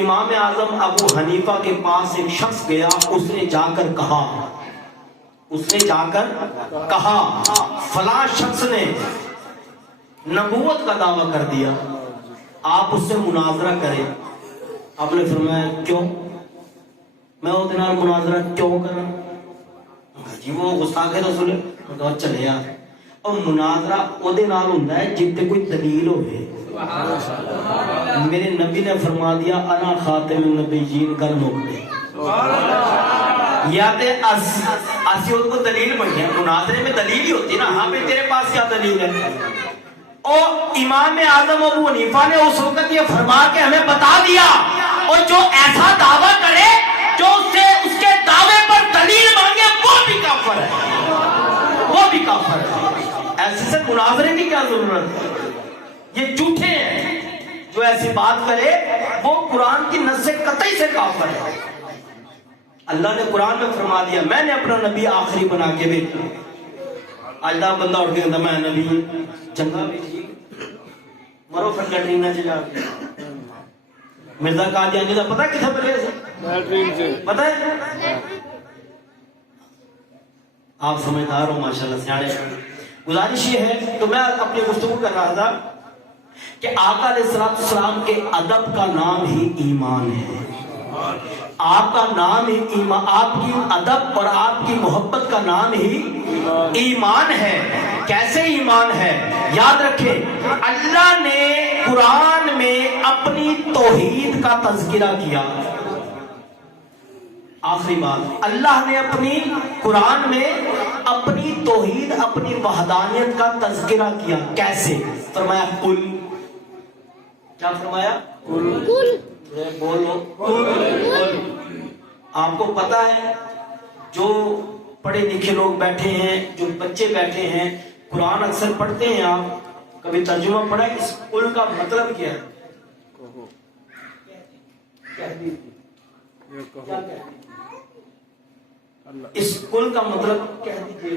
امام اعظم ابو حنیفہ کے پاس ایک شخص گیا، اس نے جا کر کہا فلاں شخص نے نبوت کا دعویٰ کر دیا، آپ اس سے مناظرہ کریں۔ آپ نے فرمایا کیوں؟ میں وہ دن مناظرہ کیوں کروں؟ جی وہ گستاخ رسول ہے، چلے آ اور مناظرہ وہ دے نال ہوندا ہے جن تے کوئی دلیل ہوے۔ میرے نبی نے فرما دیا انا خاتم النبیین، گل مک گئی۔ یا تے اسی ان کو دلیل بنیا، مناظرے میں دلیل ہی ہوتی نا، ہاں پہ تیرے پاس کیا دلیل ہے؟ اور امام اعظم ابو حنیفہ نے اس وقت یہ فرما کے ہمیں بتا دیا، اور جو ایسا دعویٰ کرے جو اس کے دعوے پر دلیل مانگے وہ بھی کافر ہے، وہ بھی کافر ہے۔ ایسے سے مناظرے کی کیا ضرورت ہے؟ یہ جھوٹے ہیں، جو ایسی بات کرے وہ قرآن کی نص قطعی سے کافر ہے۔ اللہ نے قرآن میں فرما دیا میں نے اپنا نبی آخری بنا کے بھیجا۔ آج دا بندہ اٹھ کے کہتا میں نبی چنگا بھی ٹھیک مرو پھر لیٹرین سے جا کے مرزا قادیانی کا پتہ کتنے بلے سے پتہ ہے؟ آپ سمجھدار ہو ماشاءاللہ، سیانے۔ گزارش یہ ہے تو میں اپنی گفتگو کر رہا تھا کہ آقا علیہ السلام کے ادب کا نام ہی ایمان ہے۔ آپ کا نام ہی ایمان، آپ کی ادب اور آپ کی محبت کا نام ہی ایمان ہے۔ کیسے ایمان ہے؟ یاد رکھیں اللہ نے قرآن میں اپنی توحید کا تذکرہ کیا۔ آخری بات، اللہ نے اپنی قرآن میں اپنی توحید، اپنی وحدانیت کا تذکرہ کیا۔ کیسے؟ فرمایا قل، کیا فرمایا؟ قل، بولو قل۔ آپ کو پتا ہے جو پڑھے لکھے لوگ بیٹھے ہیں، جو بچے بیٹھے ہیں، قرآن اکثر پڑھتے ہیں، آپ کبھی ترجمہ پڑھا ہے اس قل کا مطلب کیا ہے؟ اس قل کا مطلب کہہ دیجیے،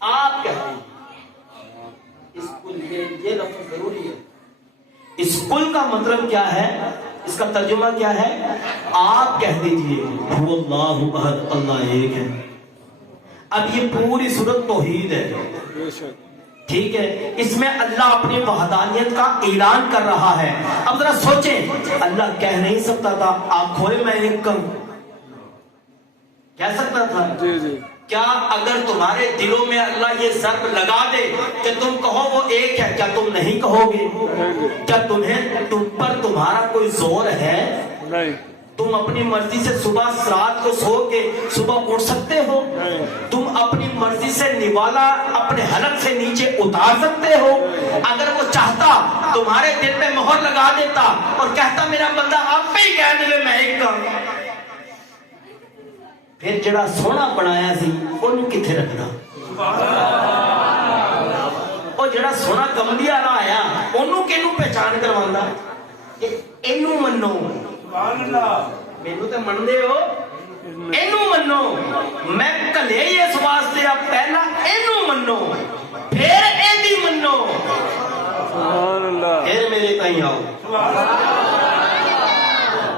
آپ کہتے ہیں اس قل، یہ لفظ ضروری ہے۔ اس قل کا مطلب کیا ہے؟ اس کا ترجمہ کیا ہے؟ آپ کہہ دیجئے هو اللہ احد، اللہ ایک ہے۔ اب یہ پوری سورت توحید ہے، ٹھیک ہے؟ اس میں اللہ اپنی وحدانیت کا اعلان کر رہا ہے۔ اب ذرا سوچیں، اللہ کہہ نہیں سکتا تھا آپ کھولے میں ایک کہوں؟ کہہ سکتا تھا؟ کیا اگر تمہارے دلوں میں اللہ یہ ضرب لگا دے کہ تم کہو وہ ایک ہے، کیا تم نہیں کہو گے؟ کیا تم پر تمہارا کوئی زور ہے؟ تم اپنی مرضی سے صبح رات کو سو کے صبح اٹھ سکتے ہو؟ تم اپنی مرضی سے نوالا اپنے حلق سے نیچے اتار سکتے ہو؟ اگر وہ چاہتا تمہارے دل پہ مہر لگا دیتا اور کہتا میرا بندہ آپ پہ ہی کہہ دے میں ایک کہوں، پھر جڑا سونا بنایا سی انہوں کتھے رکھنا؟ اور جڑا سونا کملی والا آیا انہوں کینوں پہچان کروانا کہ اینوں منو؟ مینوں تے مندے ہو، اینوں منو، میں کلے ہی اس واسطے اب پہلا اینوں منو پھر ایدی منو، پھر میرے تائیں آؤ۔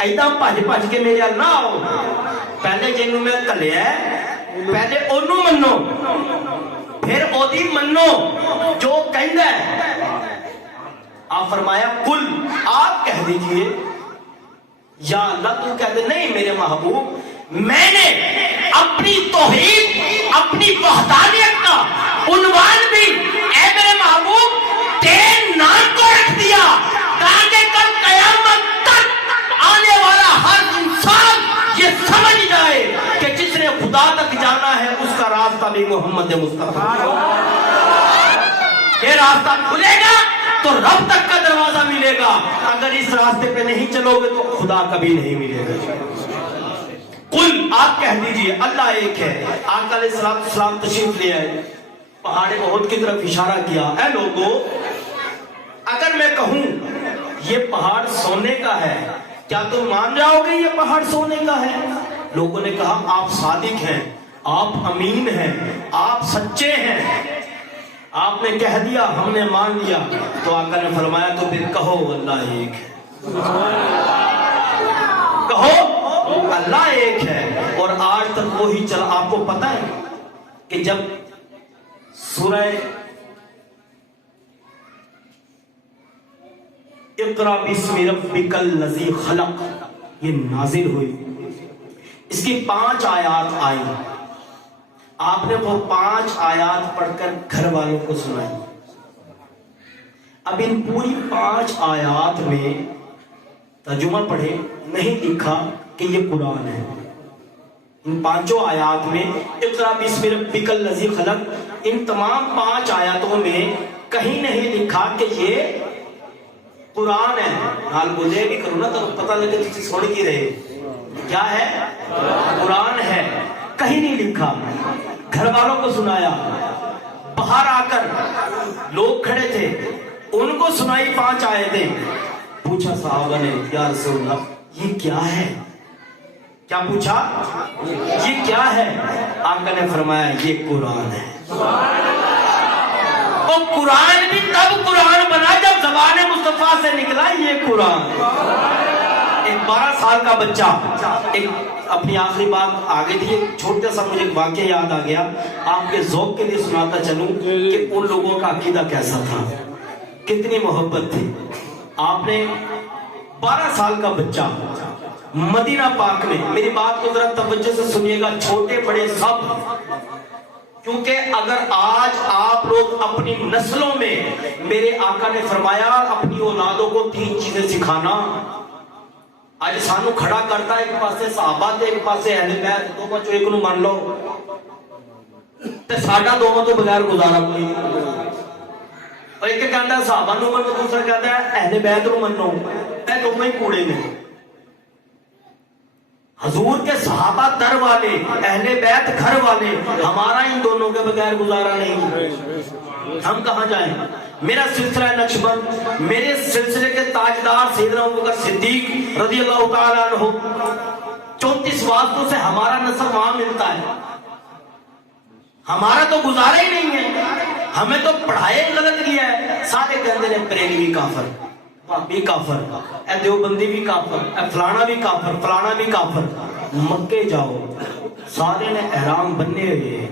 ایدہ پھج کے میرے نہ آؤ، پہلے جنوں میں کلیا ہے پہلے انہوں منو پھر اودی منو جو کہندا ہے۔ آپ فرمایا قل، آپ کہہ دیجئے یا اللہ تو کہہ دے نہیں میرے محبوب میں نے اپنی توحید، اپنی وحدانیت کا عنوان بھی اے میرے محبوب تیرے نام کو رکھ دیا تاکہ کل قیامت تک آنے والا ہر انسان یہ سمجھ جائے کہ جس نے خدا تک جانا ہے اس کا راستہ بھی محمد مصطفیٰ۔ یہ راستہ کھلے گا تو رب تک کا دروازہ ملے گا، اگر اس راستے پہ نہیں چلو گے تو خدا کبھی نہیں ملے گا۔ قل، آپ کہہ دیجئے اللہ ایک ہے۔ آقا علیہ السلام تشریف لے آئے، پہاڑ احد کی طرف اشارہ کیا، اے لوگو اگر میں کہوں یہ پہاڑ سونے کا ہے کیا تم مان جاؤ گے یہ پہاڑ سونے کا ہے؟ لوگوں نے کہا آپ صادق ہیں، آپ امین ہیں، آپ سچے ہیں، آپ نے کہہ دیا ہم نے مان لیا۔ تو آقا نے فرمایا تو پھر کہو اللہ ایک ہے۔ کہو اللہ ایک ہے، اور آج تک وہی چل. آپ کو پتا ہے کہ جب سورہ اقرا بسم ربک الذی خلق یہ نازل ہوئی، اس کی 5 آیات آئی. آپ نے وہ 5 آیات پڑھ کر گھر والوں کو سنائی. اب ان پوری 5 آیات میں ترجمہ پڑھے نہیں لکھا کہ یہ قرآن ہے. ان 5 آیات میں اقرا بسم ربک الذی خلق، ان تمام 5 آیاتوں میں کہیں نہیں لکھا کہ یہ قرآن ہے. حال بولے بھی کرو نا تو پتہ لگے کسی سن کی رہے کیا ہے، قرآن ہے. کہیں نہیں لکھا. گھر والوں کو سنایا، باہر آ کر لوگ کھڑے تھے ان کو سنائی 5 آیتیں. پوچھا صحابہ نے یا رسول اللہ یہ کیا ہے؟ کیا پوچھا؟ یہ کیا ہے؟ آقا نے فرمایا یہ قرآن ہے. اور قرآن بھی تب قرآن بنا جب زبان مصطفیٰ سے نکلا یہ قرآن. ایک 12 سال کا بچہ، ایک اپنی آخری بات آگے تھی، ایک چھوٹا سا مجھے واقعہ یاد آ گیا، آپ کے ذوق کے لیے سناتا چلوں کہ ان لوگوں کا عقیدہ کیسا تھا، کتنی محبت تھی. آپ نے 12 سال کا بچہ مدینہ پاک میں، میری بات کو ذرا توجہ سے سنیے گا چھوٹے بڑے سب، کیونکہ اگر آج آپ لوگ اپنی نسلوں میں، میرے آقا نے فرمایا اپنی اولادوں کو 3 چیزیں سکھانا. آج سانو کھڑا کرتا ہے ایک پاسے صحابہ تے ایک پاسے اہل بیت، دو بچوں ایک نو مان لو تے ساڈا دوواں تو بغیر گزارا کوئی نہیں. اور ایک کہندا ہے صحابہ نو منو، دوسرا کہتا ہے اہل بیت نو منو. اے دونوں ہی کوڑے نے. حضور کے صحابہ در والے، اہل بیت گھر والے، ہمارا ان دونوں کے بغیر گزارا نہیں. ہم کہاں جائیں؟ میرا سلسلہ نقشبند، میرے سلسلے کے تاجدار سیدنا ابوبکر صدیق رضی اللہ تعالیٰ عنہ، 34 واسطوں سے ہمارا نسب وہاں ملتا ہے. ہمارا تو گزارا ہی نہیں ہے. ہمیں تو پڑھائے غلط کیا ہے. سارے کہتے ہیں بریلوی کافر، بھی کافر، اے دیوبندی بھی کافر، اے فلانا بھی کافر، فلانا بھی کافر. مکے جاؤ سارے نے احرام بننے ہوئے ہیں،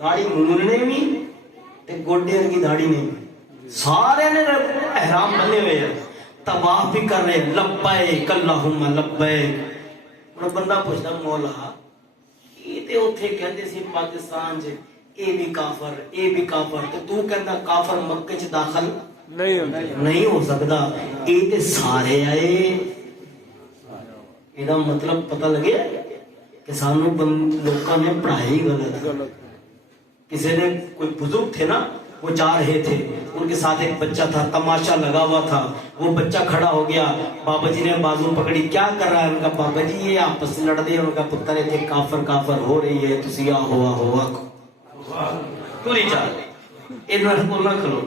داڑھی مننے بھی تے گوڈے کی داڑھی نہیں، سارے نے احرام بننے ہوئے ہیں، طواف بھی کر رہے ہیں، لبیک اللہم لبیک. اور بندہ پوچھتا مولا یہ تے اوتھے کہندے سی پاکستان چ اے بھی کافر اے بھی کافر، تو کہندا کافر مکے چ داخل نہیں ہو سکتا. اے تے سارے آئے. یہ مطلب پتہ لگے کہ سانو لوگوں نے پڑھائی غلط. کسی نے کوئی بزرگ تھے نا، وہ جا رہے تھے، ان کے ساتھ ایک بچہ تھا، تماشا لگا ہوا تھا. وہ بچہ کھڑا ہو گیا، بابا جی نے بازو پکڑی، کیا کر رہا ہے؟ ان کا بابا جی یہ آپس میں لڑ دے. ان کا پتر ہے کہ کافر کافر ہو رہی ہے، تسی ہوا کیوں نہیں چاہ رہے؟ انہوں بولنا کھلو.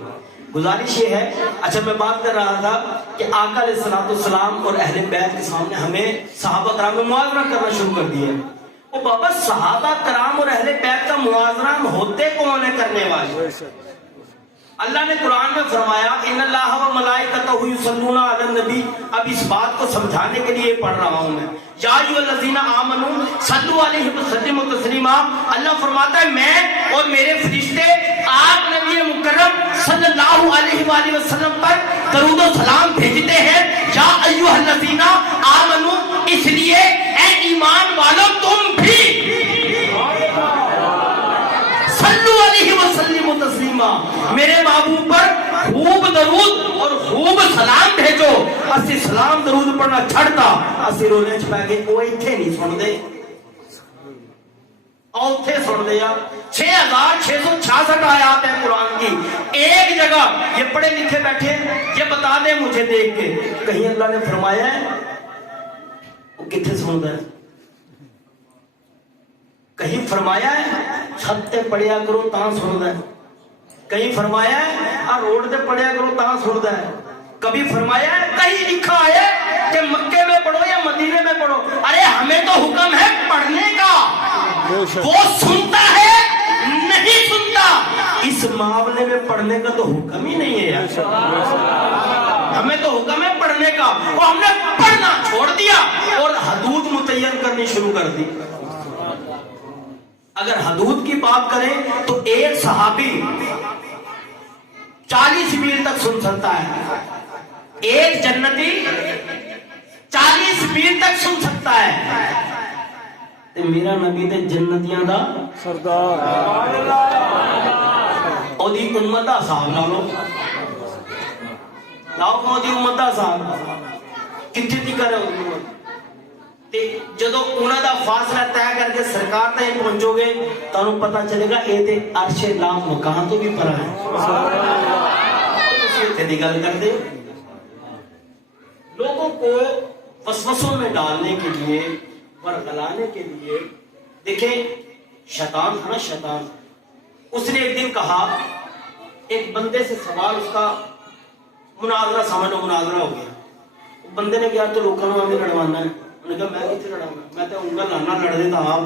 گزارش یہ ہے. اچھا میں بات کر رہا تھا کہ آقا علیہ السلام اور اہل بیت کے سامنے ہمیں صحابہ کرام میں موازنہ کرنا شروع کر دیا. او بابا صحابہ کرام اور اہل بیت کا موازنہ ہوتے کون ہے کرنے والے؟ اللہ نے قرآن میں فرمایا ان اللہ و ملائکتہ یصلون علی النبی. اب اس بات کو سمجھانے کے لیے پڑھ رہا ہوں میں. یا ایھا الذین آمنوا صلوا علیہ وسلموا تسلیما. اللہ فرماتا ہے میں اور میرے فرشتے آپ نبی مکرم صلی اللہ علیہ وآلہ وسلم پر درود و سلام بھیجتے ہیں. یا ایھا الذین آمنوا، اس لیے اے ایمان والو تم بھی صلو علیہ وسلم تسلیما، میرے محبوب پر خوب درود اور خوب سلام بھیجو. اسی سلام درود پڑھنا چھڑتا اسی رونے چ پے گئے. وہ ایتھے نہیں سن دے، اوتھے سن دے. 6666 آیات ہیں قرآن کی. ایک جگہ یہ پڑھے لکھے بیٹھے یہ بتا دیں مجھے دیکھ کے کہیں اللہ نے فرمایا ہے وہ کتنے سنتا ہے؟ کہیں فرمایا ہے چھت تے پڑھیا کرو تاں سندا ہے؟ کہیں فرمایا ہے روڈ تے پڑھیا کرو تاں سندا ہے؟ کبھی فرمایا ہے کہیں لکھا ہے کہ مکے میں پڑھو یا مدینے میں پڑھو؟ ارے ہمیں تو حکم ہے پڑھنے کا. وہ سنتا ہے نہیں سنتا، اس معاملے میں پڑھنے کا تو حکم ہی نہیں ہے. हमें तो हुक्म है पढ़ने का, और हमने पढ़ना छोड़ दिया और हदूद मुतय्यन करनी शुरू कर दी। अगर हदूद की बात करें तो एक सहाबी 40 मील तक सुन सकता है, एक जन्नती 40 मील तक सुन सकता है। ते मेरा नबी ते जन्नतियां दा सरदार, ओदी उम्मत दा हिसाब ला लो, लाओ ओदी उम्मत दा हिसाब कित्थे तिकर है उम्मत। ते जदों उन्हां दा फासला तय करके सरकार तक पहुंचोगे तानू पता चलेगा ये ते अर्शे ला मकान तो भी परा है। इत्थे दी गल करदे लोगों को वसवसों में डालने के लिए, बरगलाने के लिए। देखें शैतान था ना, शैतान, उसने एक दिन कहा, एक बंदे से सवाल, उसका मुनाजरा समझ लो, मुनाजरा हो गया। बंदे ने कहा तो लोगों ने हमें लड़वाना है। उन्होंने कहा मैं कितने लड़ाऊंगा, मैं तो उंगल लाना लड़ देता आप।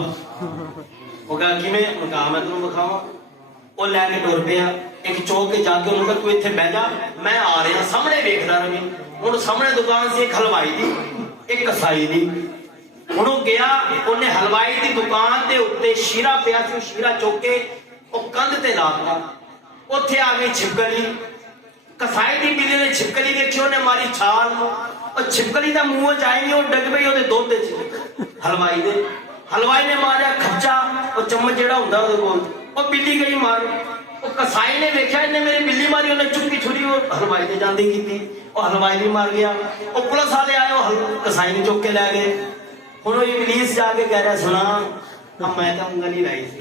वो कहा कि मैं कहा मैं तुम्हें दिखावा। वो लैके टुर पिया एक चौक के जाके, उन्होंने कहा तू इत्थे बह जा, मैं आ रहा सामने देखदा रही। हुण सामने दुकान से एक हलवाई दी एक कसाई दी। हुण वो गया, उन्हें हलवाई की दुकान के उत्ते शीरा पिया सी, शीरा चुक के वो कंध ते ला दिता। उत्थे आ गई छिपकली, कसाई की बिल्ली ने छिपकली देखी, उन्हें मारी छाल, और छिपकली का मुंह जाएंगे और डग पई ओदे दुध च। हलवाई दे हलवाई ने मारिया खच्चा, और चम्मच जेड़ा हुंदा ओदे कोल, और बिल्ली गई मार। वो कसाई ने देखा इन्हें मेरी बिल्ली मारी, उन्हें चुपकी छुरी और हलवाई ने जांदी की, और हलवाई भी मार गया। और पुलिस वाले आए, वो कसाई ने चुक के लै गए। हुण वो इबलीस जाके कह रहा, सुना अब मैं तो उंगल ही लाई सी,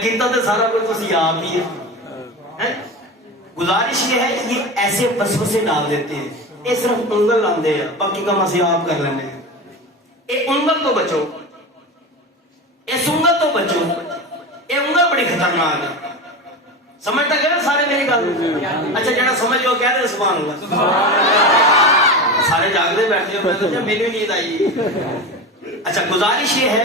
कीता तो सारा कुछ तुसीं आप ही है। गुजारिश ये है, ये ऐसे वसवसे डाल देते हैं, ये सिर्फ उंगल लाते हैं, बाकी काम असीं आप कर लेंगे। ये उंगल तो बचो, इस उंगल तो बचो, ये उंगल बड़ी खतरनाक है। समझ तक है सारे मेरी गल? अच्छा जरा समझ लो कह दे सुभान अल्लाह। सारे जागते बैठे हो, मैं तो मेरी नींद आई। अच्छा गुजारिश ये है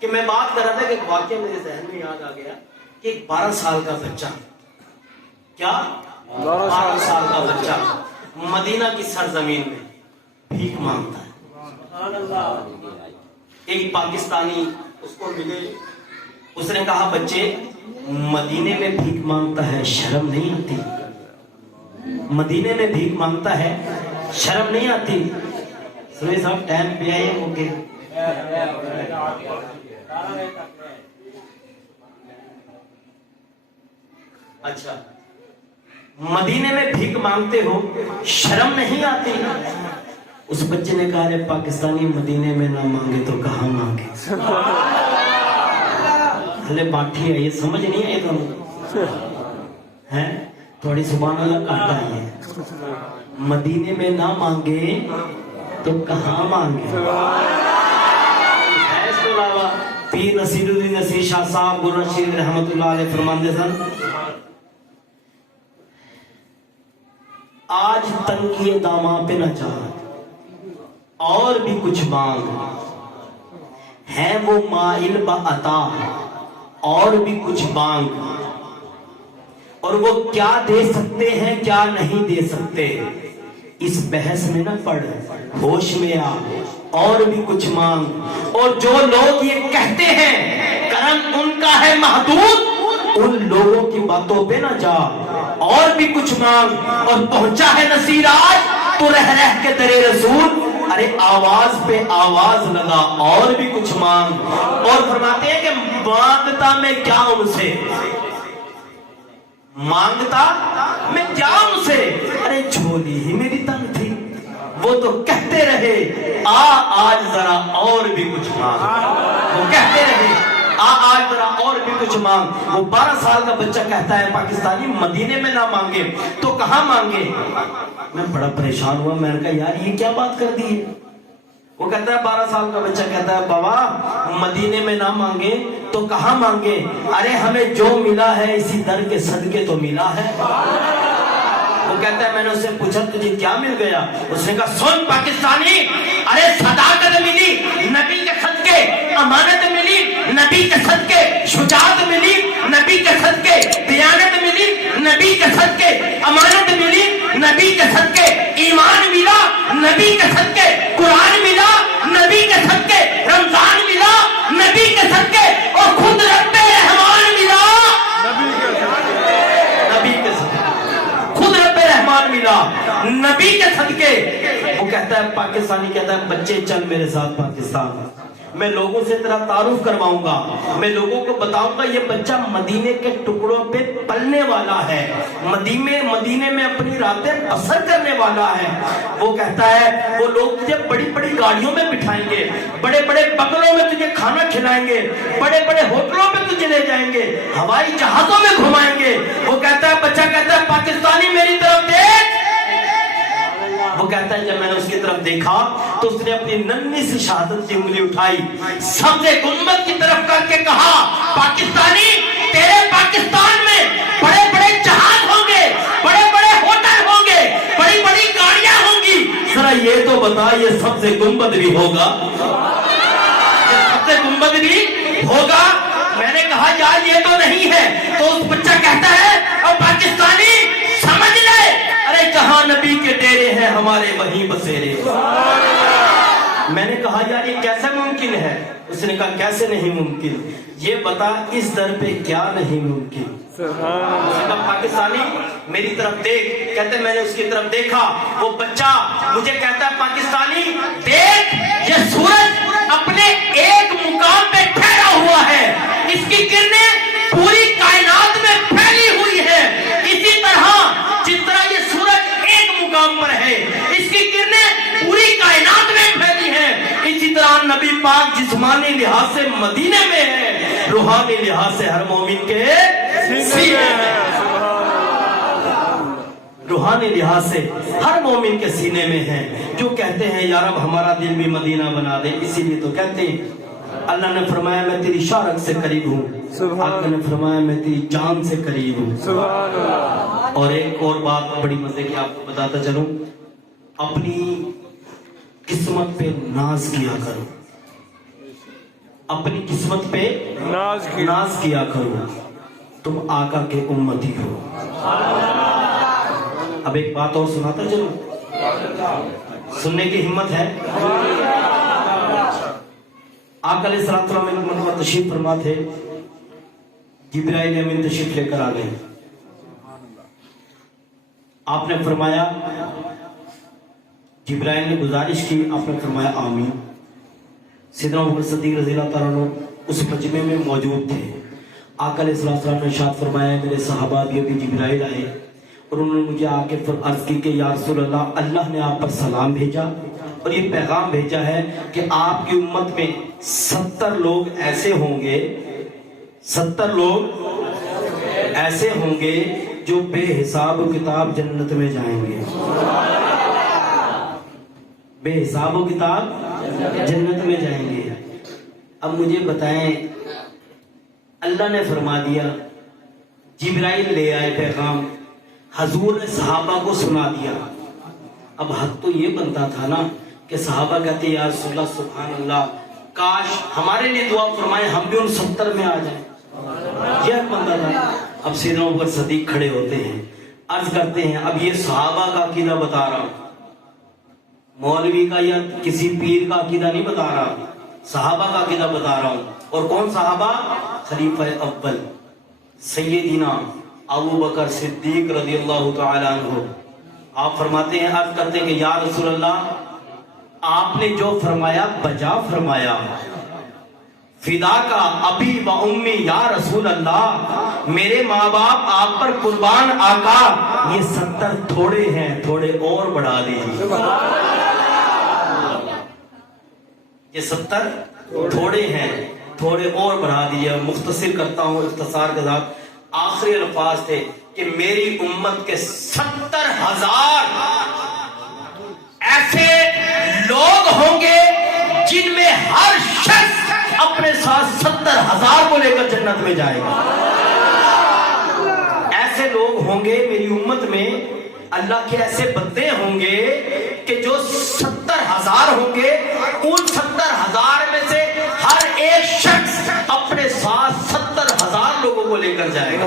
कि मैं बात कर रहा था कि एक वाक्य मेरे जहन में याद आ गया कि एक 12 साल का बच्चा, क्या 12 साल का बच्चा मदीना की सरजमीन में भीख मांगता है। एक पाकिस्तानी उसको मिले, उसने कहा बच्चे मदीने में भीख मांगता है, शर्म नहीं आती? मदीने में भीख मांगता है, शर्म नहीं आती? सुने साहब टाइम पे आए होंगे। अच्छा मदीने में भीख मांगते हो, शर्म नहीं आती? उस बच्चे ने कहा रे पाकिस्तानी मदीने में ना मांगे तो कहाँ मांगे। हले बाठी है, ये समझ नहीं आई तुम है? थोड़ी सुभान अल्लाह काटा है। मदीने में ना मांगे तो कहाँ मांगे। इसके अलावा पीर नसीरुद्दीन नसीर शाह साहब गुरु रशीद रहमतुल्लाह अलैह फरमाते सन, आज तंगिए दामा पे न जा और भी कुछ मांग, है वो माइल बअता और भी कुछ मांग, और वो क्या दे सकते हैं क्या नहीं दे सकते, इस बहस में न पड़, होश में आ और भी कुछ मांग। और जो लोग ये कहते हैं करम उनका है महदूद, उन लोगों की बातों पे न जा और भी कुछ मांग। और पहुंचा है नसीर आज तो रह रह के तेरे रसूल, अरे आवाज पे आवाज लगा और भी कुछ मांग। और फरमाते हैं कि मांगता मैं क्या उनसे, मांगता मैं क्या उनसे, अरे झोली ही मेरी तंग थी, वो तो कहते रहे आज जरा और भी कुछ मांग। वो कहते रहे आज जरा और भी कुछ मांग। वो 12 साल का बच्चा कहता है पाकिस्तानी मदीने में ना मांगे तो कहां मांगे। मैं बड़ा परेशान हुआ, मैंने कहा यार ये क्या बात कर दी है। वो कहता है 12 साल का बच्चा कहता है बाबा मदीने में ना मांगे तो कहां मांगे। अरे हमें जो मिला है इसी दर के सदके तो मिला है। वो कहता है मैंने उससे पूछा तुझे क्या मिल गया। उसने कहा सुन पाकिस्तानी, अरे सदाकत मिली नबी के सदके, अमानत मिली नबी के सदके, शुजाअत मिली नबी के सदके, दियानत मिली नबी के सदके, अमानत मिली नबी के सदके ईमान मिला, नबी के सदके कुरान मिला, नबी के सदके रमजान मिला, नबी के सदके और खुद रब्बे रहमान मिला, नबी के सदके खुद रब्बे रहमान मिला, नबी के सदके। वो कहता है, पाकिस्तानी कहता है, बच्चे चल मेरे साथ पाकिस्तान, मैं लोगों से तेरा तारुफ करवाऊंगा, मैं लोगों को बताऊंगा ये बच्चा मदीने के टुकड़ों पे पलने वाला है, मदीने में अपनी रातें बसर करने वाला है। वो कहता है, वो लोग तुझे बड़ी बड़ी गाड़ियों में बिठाएंगे, बड़े बड़े बंगलों में तुझे खाना खिलाएंगे, बड़े बड़े होटलों में तुझे ले जाएंगे, हवाई जहाजों में घुमाएंगे। वो कहता है, बच्चा कहता है, पाकिस्तानी मेरी तरफ देख। वो कहता है, जब मैंने उसकी तरफ देखा तो उसने अपनी नन्ही सी शहादत की उंगली उठाई, सबसे गुंबद की तरफ करके कहा, पाकिस्तानी तेरे पाकिस्तान में बड़े बड़े जहाज होंगे, बड़े बड़े होटल होंगे, बड़ी बड़ी गाड़ियां होंगी, जरा ये तो बता ये सबसे गुंबद भी होगा, ये सबसे गुंबद भी होगा। मैंने कहा यार ये तो नहीं है। तो उस बच्चा कहता है, और पाकिस्तानी समझ ले, अरे जहां नबी के डेरे हैं हमारे वहीं बसेरे। मैंने कहा यार ये कैसे मुमकिन है? उसने कहा कैसे नहीं मुमकिन, ये बता इस दर पे क्या नहीं मुमकिन। पाकिस्तानी मेरी तरफ देख। कहते मैंने उसकी तरफ देखा, वो बच्चा मुझे कहता है, पाकिस्तानी देख ये सूरज अपने एक मुकाम पे ठहरा हुआ है, इसकी किरणें पूरी कायनात में फैली हुई है। इसी तरह जिस तरह ये सूरज एक मुकाम पर है, इसकी किरणें पूरी कायनात में फैली है। इसी तरह नबी पाक जिस्मानी लिहाज से मदीने में है, रूहानी लिहाज से हर मोमिन के सीने में, रूहानी लिहाज से हर मोमिन के सीने में है। जो कहते हैं यार अब हमारा दिल भी मदीना बना दे, इसीलिए तो कहते हैं अल्लाह ने फरमाया मैं तेरी शारक से करीब हूँ, आका ने फरमाया मैं तेरी जान से करीब हूँ। और एक और बात बड़ी मजे की आपको बताता चलूं, अपनी किस्मत पे नाज किया करो, अपनी किस्मत पे नाज किया करो, तुम आका के उम्मती हो। अब एक बात और सुनाता चलो, सुनने की हिम्मत है? आका अलैहिस्सलाम एक मरतबा तशरीफ फरमा थे, जिब्राइल अमीन तशरीफ लेकर आ गए। आपने फरमाया, जिब्राइल ने गुजारिश की, आपने फरमाया आमीन। सैयदना अबू बकर सिद्दीक रज़ियल्लाहु ताला अन्हु उस मजमे में मौजूद थे। आका अलैहिस्सलाम ने इरशाद फरमाया, मेरे सहाबा भी अभी जिब्राइल आए और उन्होंने मुझे आके अर्ज की कि या रसूल अल्लाह, अल्लाह ने आप पर सलाम भेजा और ये पैगाम भेजा है कि आपकी उम्मत में 70 लोग ऐसे होंगे, 70 लोग ऐसे होंगे जो बेहिसाब किताब जन्नत में जाएंगे, बेहिसाब किताब जन्नत में जाएंगे। अब मुझे बताएं, अल्लाह ने फरमा दिया, जिब्राइल ले आए पैगाम, हजूर ने सहाबा को सुना दिया। अब हक तो ये बनता था ना कि सहाबा कहते या रसूलल्लाह सुभान अल्लाह, काश हमारे लिए दुआ फरमाए, हम भी उन 70 में आ जाएं, यह बनता था। अब सैयदना अबू बकर सिद्दीक खड़े होते हैं, अर्ज करते हैं, अब ये सहाबा का अकीदा बता रहा हूं, मौलवी का या किसी पीर का अकीदा नहीं बता रहा, सहाबा का अकीदा बता रहा हूं। और कौन सहाबा? खलीफा अव्वल सैयदना अबू बकर सिद्दीक रज़ियल्लाहु ताला अन्हु। आप फरमाते हैं, अर्ज करते हैं कि या रसूल अल्लाह, आपने जो फरमाया बजा फरमाया, फिदा का अबी व उम्मी या रसूल अल्लाह, मेरे माँ बाप आप पर कुर्बान आका, ये 70 थोड़े हैं, थोड़े और बढ़ा दीजिए। ये 70 थोड़े हैं, थोड़े और बढ़ा दीजिए। मुख्तसर करता हूँ इख्तिसार के साथ, आखिरी अल्फाज थे कि मेरी उम्मत के 70,000 ऐसे लोग होंगे जिनमें हर शख्स अपने साथ 70,000 को लेकर जन्नत में जाएगा। ऐसे लोग होंगे मेरी उम्मत में, अल्लाह के ऐसे बंदे होंगे कि जो 70,000 होंगे, उन 70,000 में से हर एक शख्स अपने साथ 70,000 लोगों को लेकर जाएगा।